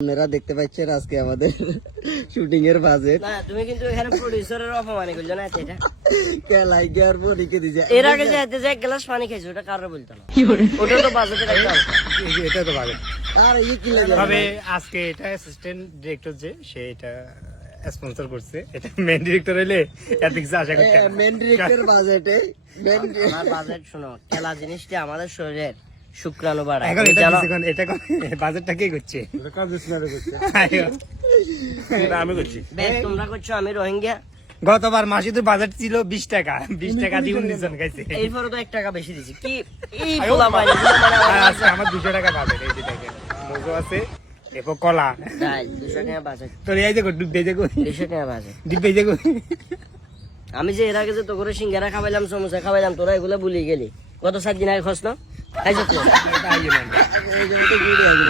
আপনারা দেখতে পাচ্ছেন আজকে আমাদের শুটিং এর বাজেট। না তুমি কিন্তু এখানে প্রোডিউসারের অপমানই করলে না এটা। কে লাইকে আর বলিকে দিছে। এর আগে যে এতে যে এক গ্লাস পানি খাইছো ওটা কারো বলতো না। ওটা তো বাজেটের একটা অংশ। এটা তো বাজেট। আর এই কি লাগে? তবে আজকে এটা অ্যাসিস্ট্যান্ট ডিরেক্টর যে সে এটা স্পন্সর করছে। এটা মেইন ডিরেক্টর হইলে এত কিছু আশা করতে হয় না। মেন ডিরেক্টর বাজেটে আমার বাজেট শোনো, খেলা জিনিসটা আমাদের শরীরের শুক্রাণু বাড়ায়। এখন তুমি এটা জানো? কিছুক্ষণ এটা বাজেটটা কে করছে? আমি করছি। ব্যাগ তোমরা করছো, আমি রোহিঙ্গা। গতবার মাসে তো বাজেট ছিল 20 টাকা, 20 টাকা দিয়ে 19 জন খাইছে। এরপরে তো 1 টাকা বেশি দিছি। কি এই পোলা পানি আর আজকে আমার 200 টাকা বাজেট। এই যে দেখেন মজু আছে, এরপর কলা। তাই 200 টাকা বাজেট, তোর এই যে ডুব দিয়ে যাগো, 200 টাকা বাজেট। ডিপ দিয়ে যাগো। আমি যে এর আগে যে তো করে সিঙ্গারা খাওয়াইলাম, সমোসা খাওয়াইলাম, তোরা এগুলো ভুলে গেলি। গত 7 দিন আগে খস না খাইছো তো? এটা আইয়ে না। এই যে ভিডিও আছে।